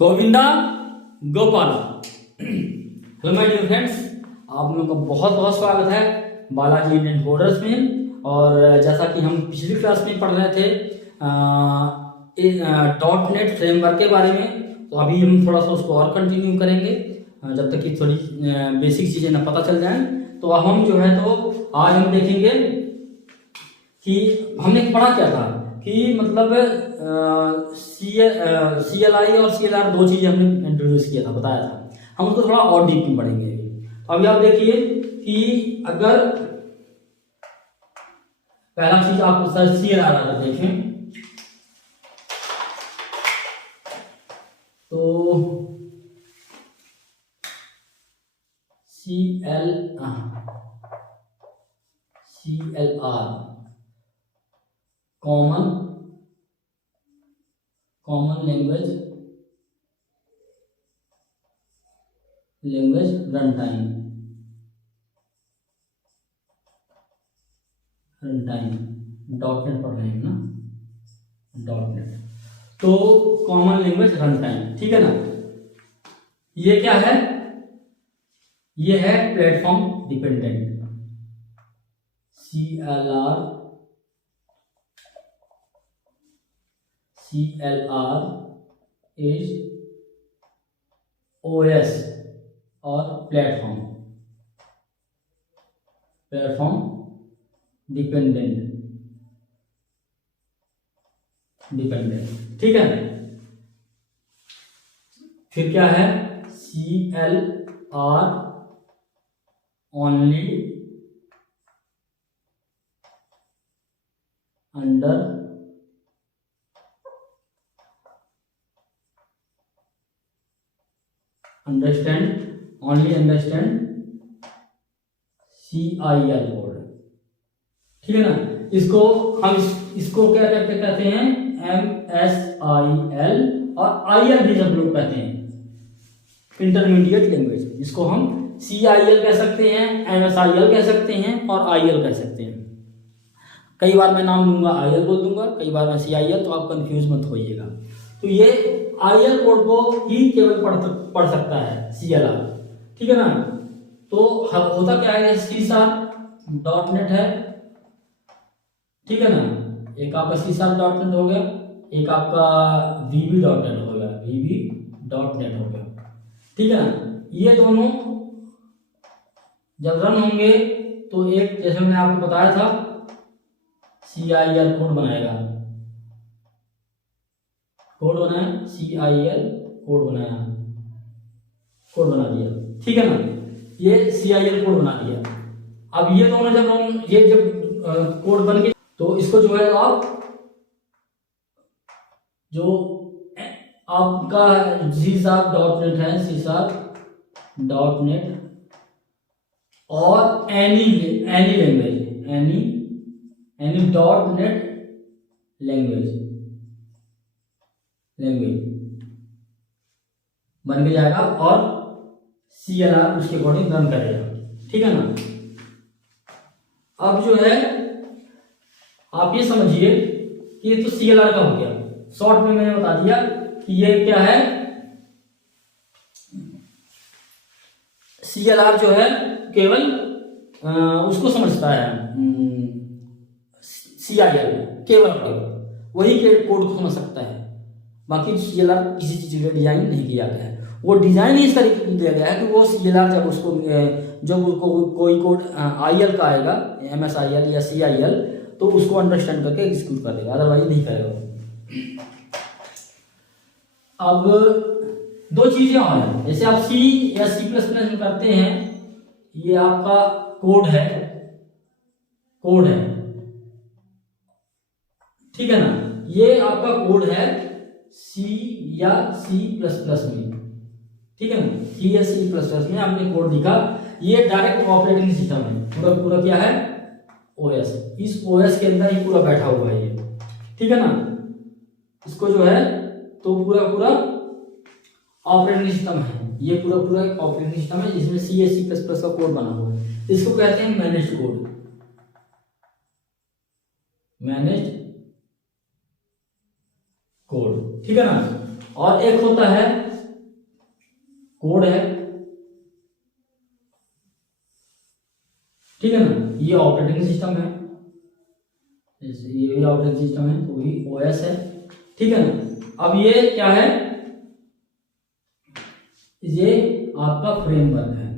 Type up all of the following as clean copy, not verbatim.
Govinda Gopala. Hello my dear friends, आप लोगों का बहुत बहुत स्वागत है बालाजी इंडियन कोडर्स में। और जैसा कि हम पिछली क्लास में पढ़ रहे थे डॉट नेट फ्रेमवर्क के बारे में, तो अभी हम थोड़ा सा उसको और कंटिन्यू करेंगे जब तक कि थोड़ी बेसिक चीज़ें ना पता चल जाएं। तो अब हम जो है तो आज हम देखेंगे कि हमने पढ़ा क्या था कि मतलब CLI और CLR दो चीज़ें हमने इंट्रोड्यूस किया था, बताया था। हम उसको थोड़ा और डीप में पढ़ेंगे। तो अभी आप देखिए कि अगर पहला चीज आप CLR अगर देखें तो CLR common language run time dot net पढ़ रहे हैं ना, डॉट नेट। तो कॉमन लैंग्वेज रन टाइम, ठीक है ना। ये क्या है? ये है platform dependent. CLR is OS और प्लेटफॉर्म डिपेंडेंट, ठीक है। फिर क्या है? CLR only understand CIL code, ठीक है ना। इसको हम इसको क्या कहते हैं? MSIL और IL भी सब लोग कहते हैं, इंटरमीडिएट लैंग्वेज। इसको हम CIL कह सकते हैं, MSIL कह सकते हैं और IL कह सकते हैं। कई बार मैं नाम लूंगा IL बोल दूंगा, कई बार मैं CIL, तो आप कंफ्यूज मत होइएगा। तो ये IL कोड को ही केवल पढ़ सकता है CLR, ठीक है ना। तो होता क्या है? C#.NET है, ठीक है ना। एक आपका C#.NET हो गया, एक आपका VB.NET हो गया, ठीक है ना। ये दोनों जब रन होंगे तो एक, जैसे मैंने आपको बताया था, CIL कोड बनाएगा, CIL कोड बना दिया, ठीक है ना। ये CIL कोड बना दिया। अब ये दोनों जब कोड बन के, तो इसको जो है आप जो आपका C#.NET है, C#.NET और एनी .NET लैंग्वेज बन के जाएगा और CLR उसके अकॉर्डिंग रन करेगा, ठीक है ना। अब जो है आप ये समझिए कि ये तो CLR का हो गया। शॉर्ट में मैंने बता दिया कि ये क्या है। CLR जो है केवल उसको समझता है, CIL केवल वही के कोड को समझ सकता है। बाकी CLR किसी चीज का डिजाइन नहीं किया गया है। वो डिजाइन इस तरीके से दिया गया है कि वो CLR जब उसको कोई कोड IL का आएगा, MSIL या CIL, तो उसको अंडरस्टैंड करके एग्जीक्यूट कर देगा, अदरवाइज नहीं करेगा। अब दो चीजें और हैं। जैसे आप C या C++ में करते हैं, ये आपका कोड है, ठीक है ना। ये आपका कोड है C या C++ में, ठीक है ना। C या C++ में आपने कोड लिखा। ये डायरेक्ट ऑपरेटिंग सिस्टम है, पूरा क्या है? OS। इस OS के अंदर ही पूरा बैठा हुआ है ये, ठीक है ना। इसको जो है तो पूरा ऑपरेटिंग सिस्टम है। ये पूरा एक ऑपरेटिंग सिस्टम है जिसमें C या C++ का कोड बना हुआ है। इसको कहते हैं मैनेज्ड कोड, ठीक है ना। और एक होता है कोड है, ठीक है ना, ये ऑपरेटिंग सिस्टम है, जैसे ये भी ऑपरेटिंग सिस्टम है तो ये ओएस है, ठीक है ना। अब ये क्या है, ये आपका फ्रेमवर्क है,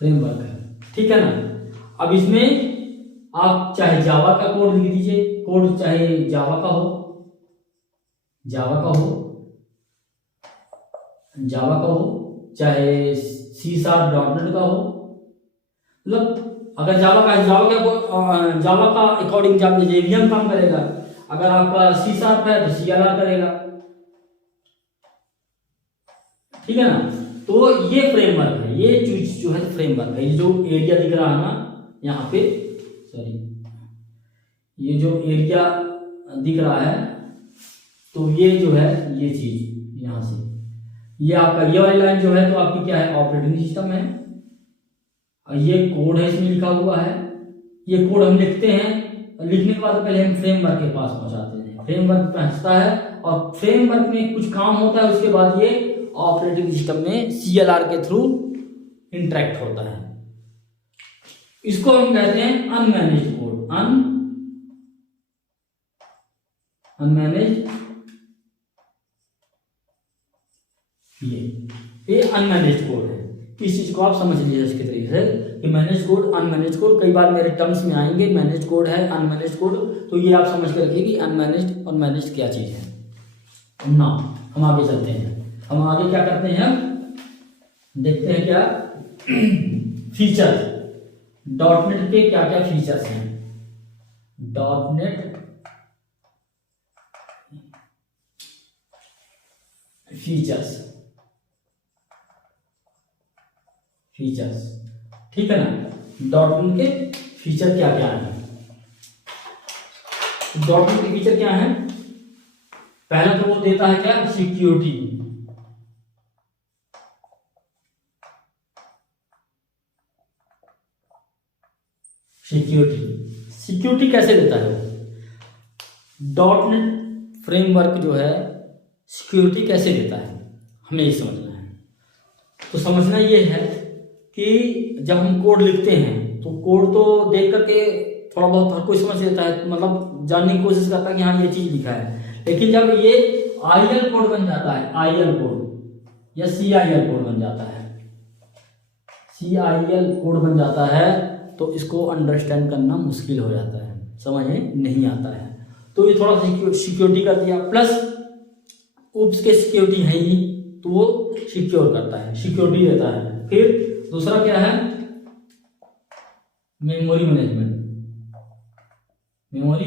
फ्रेमवर्क है, ठीक है ना। अब इसमें आप चाहे जावा का कोड लिख दीजिए, कोड चाहे जावा का हो, चाहे C#.NET का हो, मतलब अगर जावा का अकॉर्डिंग JVM काम करेगा, अगर आपका C# है तो CLR करेगा, ठीक है ना। तो ये फ्रेमवर्क है, ये चीज जो है फ्रेमवर्क है। ये जो एरिया दिख रहा है ना यहाँ पे, सॉरी, ये जो एरिया दिख रहा है, तो ये जो है ये चीज यहाँ से, ये आपका ये वाली लाइन जो है तो आपकी क्या है, ऑपरेटिंग सिस्टम है, और ये कोड है इसमें लिखा हुआ है। ये कोड हम लिखते हैं, लिखने के बाद पहले हम फ्रेमवर्क के पास पहुंचाते हैं, फ्रेमवर्क पहुंचता है और फ्रेमवर्क में कुछ काम होता है, उसके बाद ये ऑपरेटिंग सिस्टम में CLR के थ्रू इंटरेक्ट होता है। इसको हम कहते हैं अनमैनेज्ड कोड, अनमैनेज्ड, ये अनमैनेज्ड कोड है। इस चीज को आप समझ लीजिए इसके तरीके से कि मैनेज कोड, अनमैनेज कोड, कई बार मेरे टर्म्स में आएंगे, मैनेज कोड है, अनमैनेज कोड, तो ये आप समझ कर रखिए कि अनमैनेज्ड और मैनेज्ड क्या चीज है ना। हम आगे चलते हैं, हम आगे क्या करते हैं, देखते हैं क्या फीचर, .NET के क्या क्या फीचर्स हैं। .NET फीचर्स, ठीक है ना। .NET के फीचर क्या क्या है, .NET के फीचर क्या है, पहला तो वो देता है क्या, सिक्योरिटी, सिक्योरिटी कैसे देता है .NET फ्रेमवर्क जो है, सिक्योरिटी कैसे देता है, हमें ये समझना है। तो समझना ये है कि जब हम कोड लिखते हैं तो कोड तो देख करके थोड़ा बहुत हर कोई समझ लेता है, मतलब जानने की कोशिश करता है कि हाँ ये चीज लिखा है, लेकिन जब ये IL कोड बन जाता है, IL कोड या CIL कोड बन जाता है, CIL कोड बन जाता है, तो इसको अंडरस्टैंड करना मुश्किल हो जाता है, समझ में नहीं आता है। तो ये थोड़ा सिक्योरिटी कर दिया, प्लस उप्स के सिक्योरिटी है ही, तो वो सिक्योर करता है, सिक्योरिटी देता है। फिर दूसरा क्या है, मेमोरी मैनेजमेंट, मेमोरी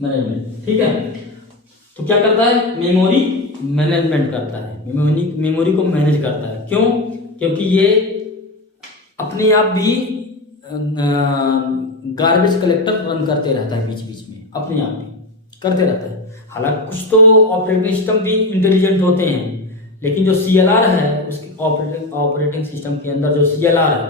मैनेजमेंट, ठीक है। तो क्या करता है, मेमोरी मैनेजमेंट करता है, मेमोरी को मैनेज करता है। क्यों, क्योंकि ये अपने आप भी गार्बेज कलेक्टर रन करते रहता है, बीच बीच में अपने आप भी करते रहता है। हालांकि कुछ तो ऑपरेटिंग सिस्टम भी इंटेलिजेंट होते हैं, लेकिन जो CLR है उसके ऑपरेटिंग सिस्टम के अंदर जो CLR है,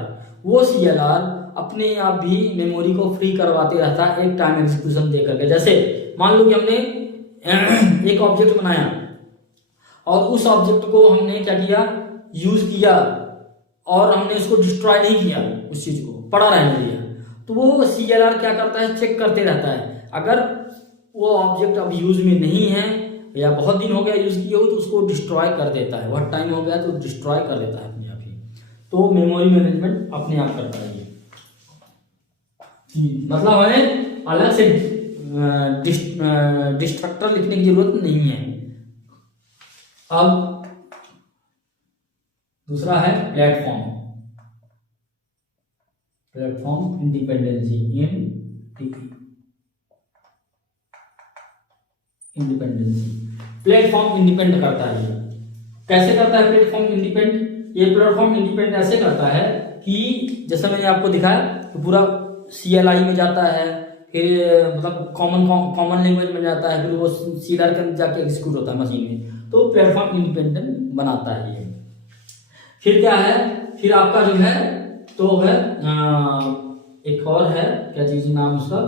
वो CLR अपने आप भी मेमोरी को फ्री करवाते रहता है एक टाइम एग्जीक्यूशन दे करके। जैसे मान लो कि हमने एक ऑब्जेक्ट बनाया और उस ऑब्जेक्ट को हमने क्या किया, यूज किया, और हमने उसको डिस्ट्रॉय नहीं किया, उस चीज को पड़ा रहने दिया, तो वो CLR क्या करता है, चेक करते रहता है। अगर वो ऑब्जेक्ट अब यूज में नहीं है या बहुत दिन हो गया यूज किए हो, तो उसको डिस्ट्रॉय कर देता है, बहुत टाइम हो गया तो डिस्ट्रॉय कर देता है अपने आप ही। तो मेमोरी मैनेजमेंट अपने आप करता है ये, मतलब हमें अलग से डिस्ट्रक्टर लिखने की जरूरत नहीं है। अब दूसरा है प्लेटफॉर्म इंडिपेंडेंसी, प्लेटफॉर्म इंडिपेंडेंट करता है। कैसे करता है प्लेटफॉर्म इंडिपेंडेंट, ये प्लेटफॉर्म इंडिपेंडेंट ऐसे करता है कि जैसे मैंने आपको दिखाया तो पूरा CLI में जाता है, फिर मतलब कॉमन लैंग्वेज बन जाता है, फिर वो सीडर के अंदर जाके एग्जीक्यूट होता है मशीन में, तो प्लेटफॉर्म इंडिपेंडेंट बनाता है ये। फिर क्या है, फिर आपका जो है तो है एक और है, क्या चीज नाम उसका,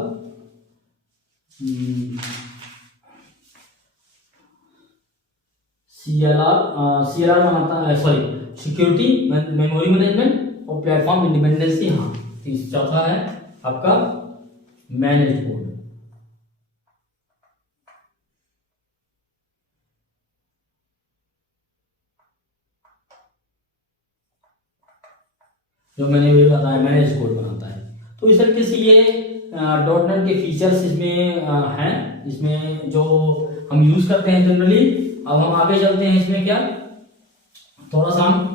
CLR बनाता है, सॉरी सिक्योरिटी, मेमोरी मैनेजमेंट और प्लेटफॉर्म इंडिपेंडेंसी। हाँ, चौथा है आपका मैनेज कोड। जो मैंने भी बताया मैनेज कोड बनाता है। तो इस तरीके से ये डॉटनेट के फीचर्स इसमें हैं, इसमें जो हम यूज करते हैं जनरली। अब हम आगे चलते हैं, इसमें क्या थोड़ा सा हम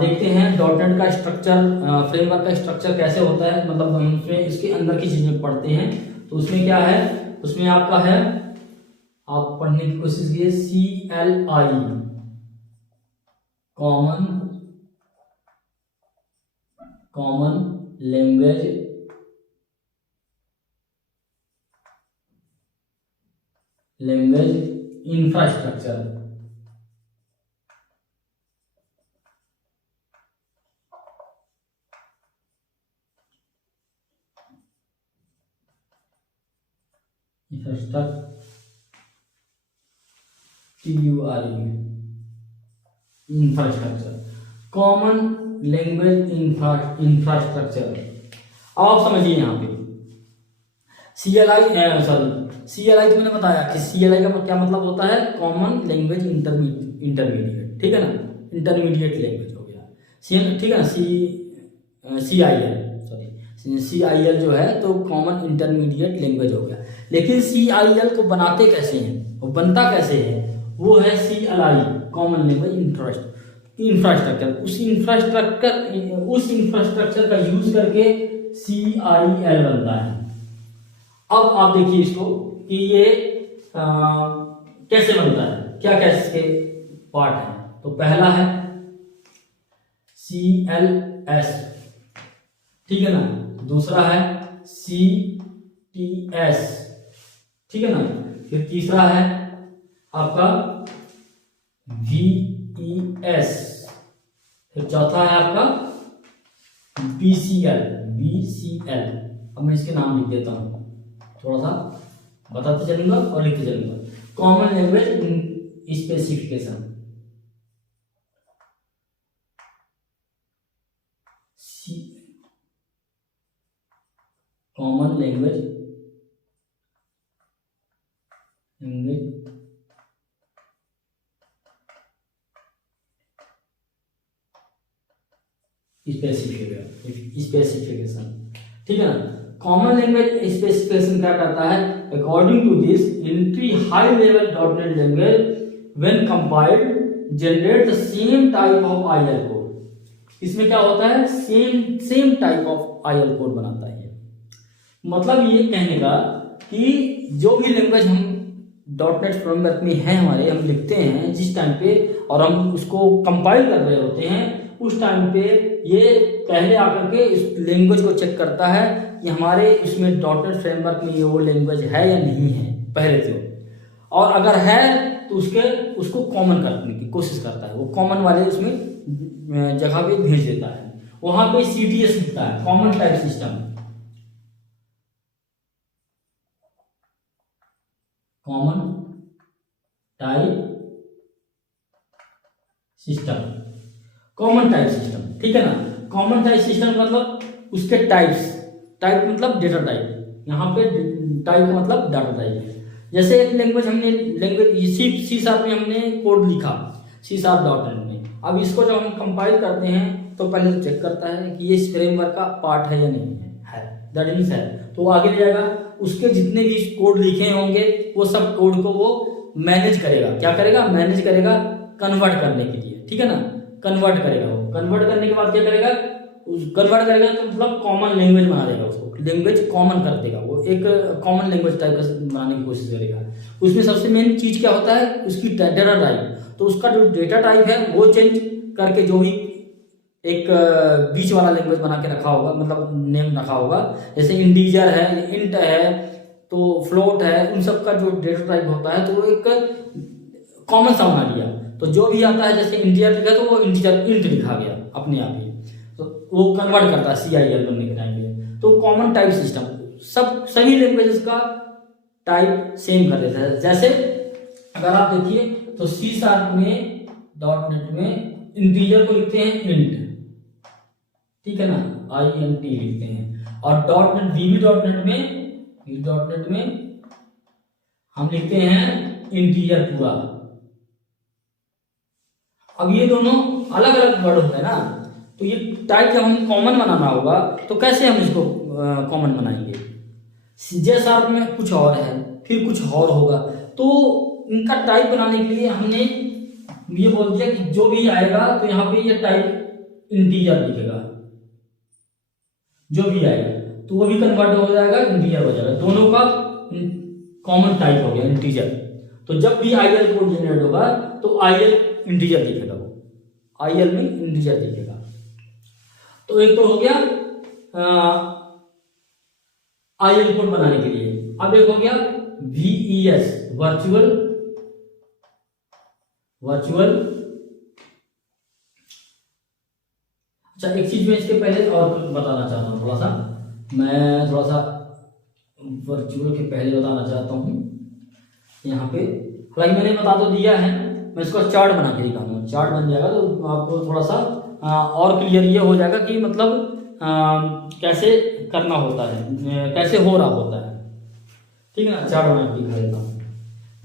देखते हैं डॉटनेट का स्ट्रक्चर, फ्रेमवर्क का स्ट्रक्चर कैसे होता है, मतलब हम उसमें इसके अंदर की चीजें पढ़ते हैं। तो उसमें क्या है, उसमें आपका है, आप पढ़ने की कोशिश कीजिए, CLI common language infrastructure. Infrastructure, common language infrastructure. अब आप समझिए यहाँ पे CLI, CLI तो मैंने बताया कि CLI का क्या मतलब होता है, कॉमन लैंग्वेज इंटरमीडिएट, ठीक है ना, इंटरमीडिएट लैंग्वेज हो गया, ठीक है ना। CIL जो है तो कॉमन इंटरमीडिएट लैंग्वेज हो गया। लेकिन CIL को बनाते कैसे हैं, वो बनता कैसे है, वो है CLI कॉमन लैंग्वेज इंफ्रास्ट्रक्चर। उस इंफ्रास्ट्रक्चर का यूज करके CIL बनता है। अब आप देखिए इसको कि ये कैसे बनता है, क्या क्या इसके पार्ट है। तो पहला है CLS, ठीक है ना, दूसरा है CTS, ठीक है ना, फिर तीसरा है आपका VES, फिर चौथा है आपका BCL। अब मैं इसके नाम लिख देता हूं, थोड़ा सा बताते चलूंगा और लिखते चलूंगा। Common language specification, common language specification, ठीक है ना। कॉमन लैंग्वेज स्पेसिफिकेशन क्या करता है, according to this entry high level dot net language when compiled generate the same type of IL code. इसमें क्या होता है, same type of IL code बनाता है। मतलब ये कहने का कि जो भी लैंग्वेज हम डॉटनेट फ्रेमवर्क में है हमारे, हम लिखते हैं जिस टाइम पे और हम उसको कंपाइल कर रहे होते हैं, उस टाइम पे ये पहले आकर के इस लैंग्वेज को चेक करता है कि हमारे उसमें डॉटनेट फ्रेमवर्क में ये वो लैंग्वेज है या नहीं है पहले तो, और अगर है तो उसको कॉमन करने की कोशिश करता है, वो कॉमन वाले उसमें जगह पे भेज देता है। वहां पे CTS लिखता है, common type system, common type system, ठीक है ना। कॉमन टाइप सिस्टम मतलब उसके टाइप्स, टाइप मतलब डेटा टाइप, यहाँ पे टाइप मतलब डाटा टाइप है। जैसे एक लैंग्वेज हमने C# में हमने कोड लिखा, C# में, अब इसको जब हम कंपाइल करते हैं तो पहले तो चेक करता है कि ये इस फ्रेमवर्क का पार्ट है या नहीं है, दैट मीन्स है, तो आगे ले जाएगा, उसके जितने भी कोड लिखे होंगे वो सब कोड को वो मैनेज करेगा। क्या करेगा, मैनेज करेगा कन्वर्ट करने के लिए, ठीक है ना, कन्वर्ट करेगा। वो कन्वर्ट करने के बाद क्या करेगा, कन्वर्ट करेगा तो मतलब कॉमन लैंग्वेज बना देगा, उसको लैंग्वेज कॉमन कर देगा, वो एक कॉमन लैंग्वेज टाइप का बनाने की कोशिश करेगा। उसमें सबसे मेन चीज क्या होता है, उसकी डेटा टाइप, तो उसका जो डेटा टाइप है वो चेंज करके जो भी एक बीच वाला लैंग्वेज बना के रखा होगा, मतलब नेम रखा होगा। जैसे इंटीजर है, इंट है, तो फ्लोट है, उन सब का जो डेटा टाइप होता है तो वो एक कॉमन सा बना दिया। तो जो भी आता है, जैसे इंटीजर लिखा तो वो इंटीजर इंट लिखा गया अपने आप ही, तो वो कन्वर्ट करता है CIL बनने के टाइम पे। तो कॉमन टाइप सिस्टम सभी लैंग्वेजेस का टाइप सेम कर देता है। जैसे अगर आप देखिए तो C# में, .NET में इंटीजर को लिखते हैं इंट, ठीक है ना, INT लिखते हैं। और VB.NET में हम लिखते हैं इंटीजर पूरा। अब ये दोनों अलग अलग वर्ड होते हैं ना, तो ये टाइप जब हम कॉमन बनाना होगा तो कैसे हम इसको कॉमन बनाएंगे। C# में कुछ और है, फिर कुछ और होगा, तो इनका टाइप बनाने के लिए हमने ये बोल दिया कि जो भी आएगा तो यहाँ पे ये टाइप इंटीजर दिखेगा, जो भी आएगा तो वो भी कन्वर्ट हो जाएगा, इंटीजर हो जाएगा, दोनों का कॉमन टाइप हो गया इंटीजर। तो जब भी IL कोड जनरेट होगा तो IL इंटीजर दिखेगा, वो IL में इंटीजर दिखेगा। तो एक तो हो गया IL कोड बनाने के लिए। अब एक हो गया VES, वर्चुअल। अच्छा, एक चीज मैं इसके पहले और बताना चाहता हूँ, मैं थोड़ा सा वर्चुअल के पहले बताना चाहता हूँ। यहाँ पे हालांकि मैंने बता तो दिया है, मैं इसको चार्ट बना के दिखाऊंगा, चार्ट बन जाएगा तो आपको थोड़ा सा और क्लियर ये हो जाएगा कि मतलब कैसे करना होता है, कैसे हो रहा होता है, ठीक है ना। चार्ट बना के दिखा देता हूँ।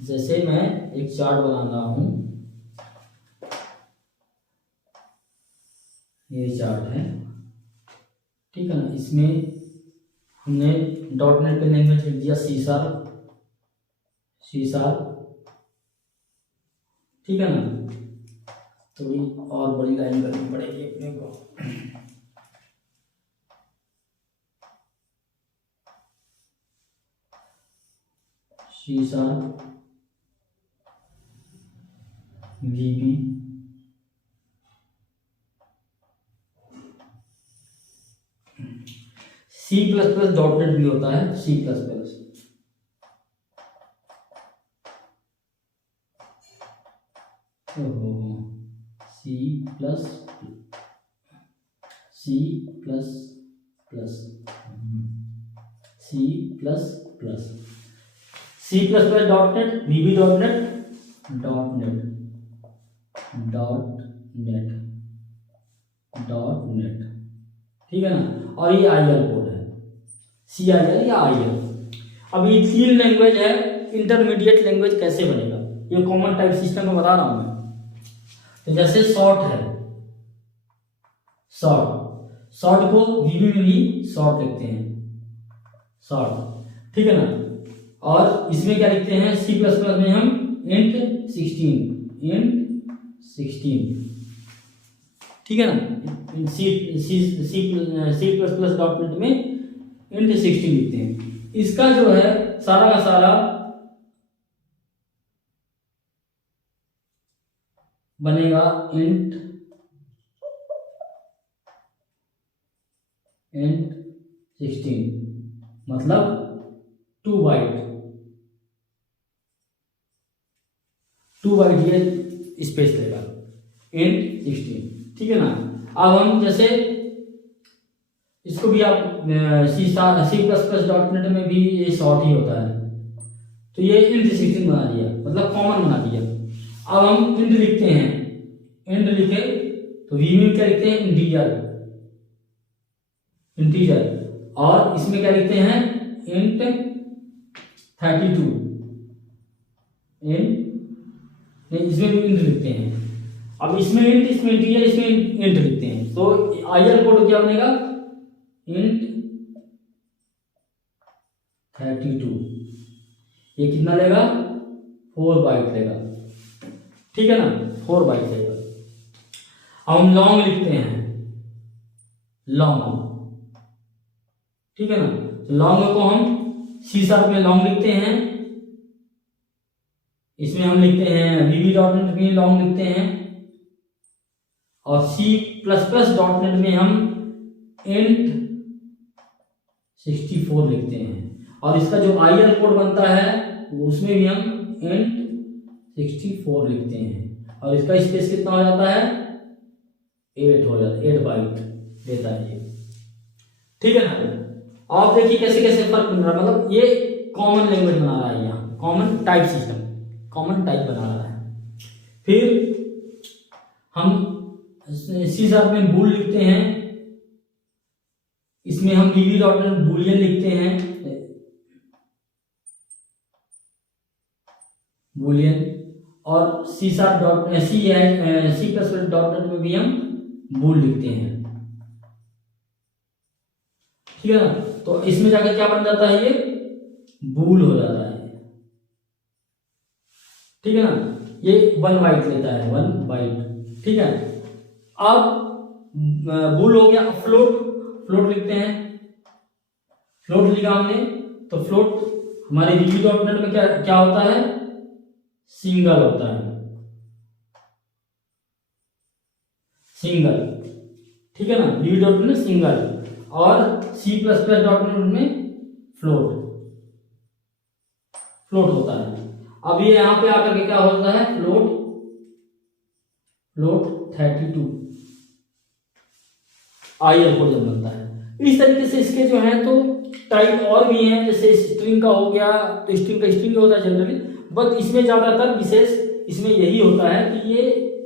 जैसे मैं एक चार्ट बना रहा हूँ, ये चार्ट है, ठीक है ना। इसमें हमने .NET पे लैंग्वेज लिख दिया C#, ठीक है ना। थोड़ी और बड़ी लाइन करनी पड़ेगी अपने को। C# VB C++ .NET भी होता है, C++। C++.NET, VB.NET, .NET, ठीक है ना। और ये IL कोड है, CIL या IL। अब ये 3 लैंग्वेज है, इंटरमीडिएट लैंग्वेज कैसे बनेगा, ये कॉमन टाइप सिस्टम में बता रहा हूं मैं। तो जैसे शॉर्ट है, शॉर्ट को VB में भी शॉर्ट लिखते हैं, शॉर्ट, ठीक है ना। और इसमें क्या लिखते हैं, C++ में हम int 16, ठीक है ना। C++.NET में int 16 लिखते हैं। इसका जो है सारा का सारा बनेगा int 16, मतलब 2 बाइट ये स्पेस लेगा, int 16, ठीक है ना। अब हम जैसे इसको भी आप C++.NET में भी ये शॉर्ट ही होता है, तो ये int 16 बना दिया, मतलब कॉमन बना दिया। अब हम int लिखते हैं, int लिखे तो VB में क्या लिखते हैं, इंटीजर, और इसमें क्या लिखते हैं, int 32, इसमें भी int लिखते हैं। अब इसमें int, इसमें इंटीजर, इसमें int लिखते हैं, तो IL कोड क्या बनेगा, int 32, ये कितना लेगा, 4 बाइट लेगा, ठीक है ना, 4 बाइट लेगा। अब हम लॉन्ग लिखते हैं, लॉन्ग, ठीक है ना। तो लॉन्ग को हम C# में लॉन्ग लिखते हैं, इसमें हम लिखते हैं VB.NET में लॉन्ग लिखते हैं, और C++ में हम int 64 लिखते हैं। और इसका जो IL कोड बनता है उसमें भी हम int 64 लिखते हैं और इसका स्पेस कितना हो जाता है 8 हो जाता है, 8 बाइट देता है ये। ठीक है ना। आप देखिए कैसे कैसे फर्क बन रहा है, मतलब ये कॉमन लैंग्वेज बना रहा है, यहाँ common type system, common type बना रहा है। फिर हम C# में बूल लिखते हैं, इसमें हम VB.NET बूलियन लिखते हैं, बूलियन। और C#.NET में भी हम बूल लिखते हैं। ठीक है ना। तो इसमें जाकर क्या बन जाता है, ये बूल हो जाता है। ठीक है ना। ये 1 बाइट लेता है, 1 बाइट। ठीक है। अब बूल हो गया। फ्लोट लिखते हैं, फ्लोट लिखा हमने, तो फ्लोट हमारे VB.NET में क्या होता है, सिंगल होता है, सिंगल। ठीक है ना। VB.NET सिंगल और C++.NET में फ्लोट होता है। अब ये यहाँ पे आकर के क्या होता है, फ्लोट 32 IL कोड जब बनता है। इस तरीके से इसके जो है तो टाइप और भी हैं, जैसे स्ट्रिंग का हो गया, तो स्ट्रिंग का स्ट्रिंग होता है जनरली, बट इसमें ज्यादातर विशेष इसमें यही होता है कि ये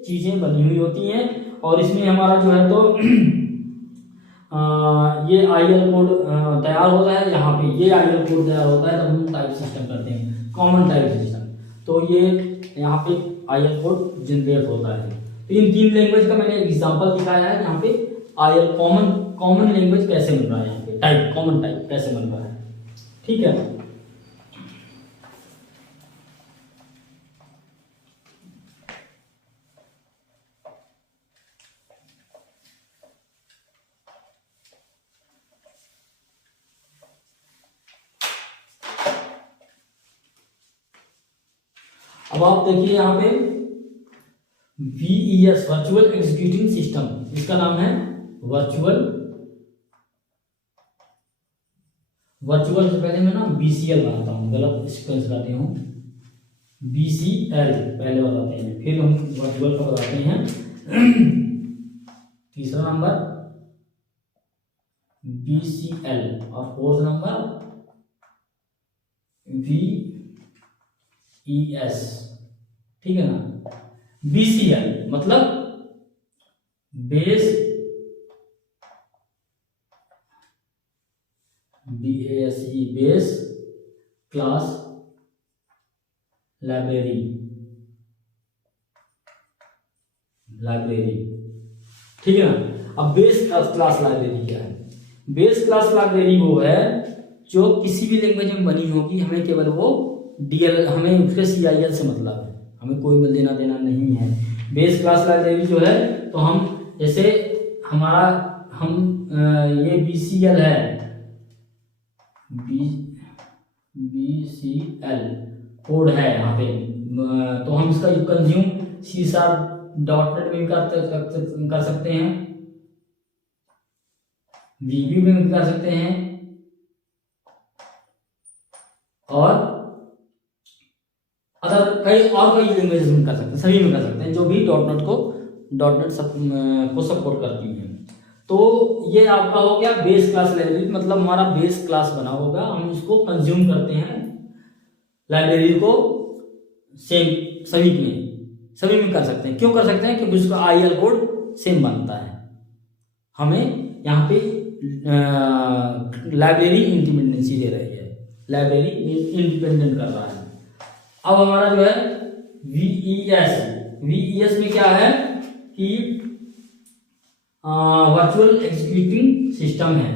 चीजें बनी हुई होती हैं और इसमें हमारा जो है तो ये IL कोड तैयार होता है। यहाँ पे ये IL कोड तैयार होता है तब हम टाइप सिस्टम करते हैं, कॉमन टाइप सिस्टम। तो ये यहाँ पे IL कोड जनरेट होता है। तो इन 3 लैंग्वेज का मैंने एग्जांपल दिखाया है यहाँ पे। IL कॉमन लैंग्वेज कैसे बन रहा है, यहाँ पे टाइप, कॉमन टाइप कैसे बन रहा है। ठीक है। अब आप देखिए यहाँ पे VES वर्चुअल एग्जीक्यूटिंग सिस्टम, इसका नाम है वर्चुअल से पहले मैं ना BCL बनाता हूँ, गलत सीक्वेंस लगाते हूँ, BCL पहले बताते हैं, फिर हम वर्चुअल का बताते हैं। तीसरा नंबर BCL और 4th नंबर VES। ठीक है ना। BCL मतलब base BASE base class library. ठीक है ना। अब बेस क्लास लाइब्रेरी क्या है, बेस क्लास लाइब्रेरी वो है जो किसी भी लैंग्वेज में बनी होगी, हमें केवल वो DL, हमें उसके CIL से मतलब है, हमें कोई लेना देना नहीं है। बेस क्लास लाइब्रेरी जो है तो हम जैसे हमारा ये BCL है, BCL कोड है यहाँ पे, तो हम इसका कंज्यूम C#.NET में भी कर सकते हैं, VB में भी कर सकते हैं और अदर कई लैंग्वेजेस में कर सकते हैं, सभी में कर सकते हैं जो भी .NET को सपोर्ट करती हैं। तो ये आपका हो गया बेस क्लास लाइब्रेरी, मतलब हमारा बेस क्लास बना होगा, हम इसको कंज्यूम करते हैं लाइब्रेरी को, सेम सभी में कर सकते हैं। क्यों कर सकते हैं, क्योंकि उसका IL कोड सेम बनता है। हमें यहाँ पे लाइब्रेरी इंडिपेंडेंसी दे रही है, लाइब्रेरी इंडिपेंडेंट कर रहा है। अब हमारा जो है VES में क्या है कि वर्चुअल एग्जीक्यूटिंग सिस्टम है,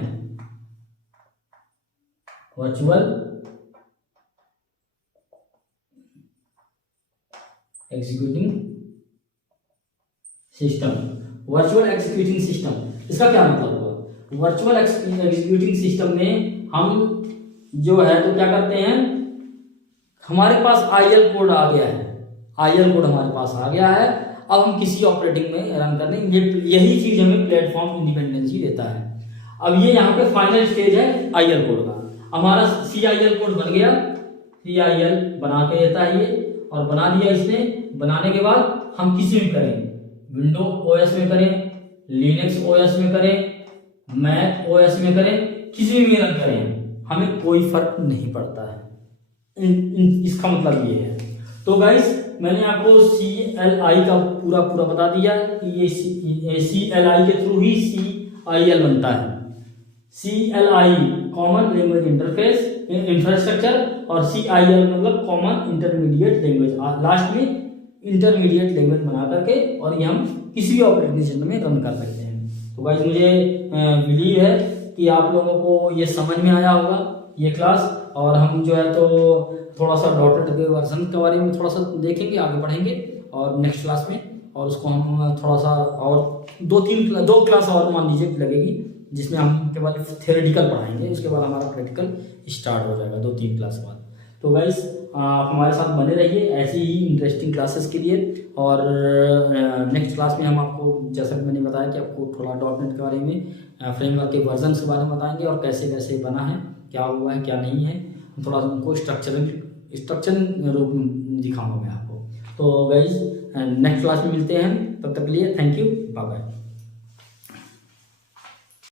वर्चुअल एग्जीक्यूटिंग सिस्टम। इसका क्या मतलब हुआ, वर्चुअल एग्जीक्यूटिंग सिस्टम में हम जो है तो क्या करते हैं, हमारे पास IL कोड आ गया है, IL कोड हमारे पास आ गया है। अब हम किसी ऑपरेटिंग में रन करने, यही चीज़ हमें प्लेटफॉर्म इंडिपेंडेंसी देता है। अब ये यहाँ पे फाइनल स्टेज है IL कोड का। हमारा CIL कोड बन गया, CIL बना के देता है ये, और बना दिया इसने। बनाने के बाद हम किसी भी करें, विंडो OS में करें, लिनक्स OS में करें, मैक OS में करें, किसी भी में रन करें, हमें कोई फर्क नहीं पड़ता है। इसका मतलब ये है। तो गाइस मैंने आपको CLI का पूरा बता दिया कि ये CLI के थ्रू ही CIL बनता है। CLI common language interface infrastructure, और CIL मतलब कॉमन इंटरमीडिएट लैंग्वेज, लास्ट में इंटरमीडिएट लैंग्वेज बना करके, और ये हम किसी भी ऑपरेटिंग सिस्टम में रन कर सकते हैं। तो गाइस मुझे बिलीव है कि आप लोगों को ये समझ में आया होगा ये क्लास, और हम जो है तो थोड़ा सा डॉटेड के वर्जन के बारे में थोड़ा सा देखेंगे, आगे बढ़ेंगे और नेक्स्ट क्लास में, और उसको हम थोड़ा सा और दो क्लास और मान लीजिए लगेगी, जिसमें हम केवल थियोरेटिकल पढ़ाएंगे, उसके बाद हमारा प्रैक्टिकल स्टार्ट हो जाएगा 2-3 क्लास बाद। तो गाइस आप हमारे साथ बने रहिए ऐसी ही इंटरेस्टिंग क्लासेस के लिए, और नेक्स्ट क्लास में हम आपको, जैसा कि मैंने बताया कि आपको थोड़ा .NET के बारे में, फ्रेमवर्क के वर्जन के बारे में बताएंगे, और कैसे कैसे बना है, क्या हुआ है क्या नहीं है, थोड़ा सा उनको स्ट्रक्चर रूप में दिखाऊंगा मैं आपको। तो गाइस नेक्स्ट क्लास में मिलते हैं, तब तक के लिए थैंक यू, बाय बाय।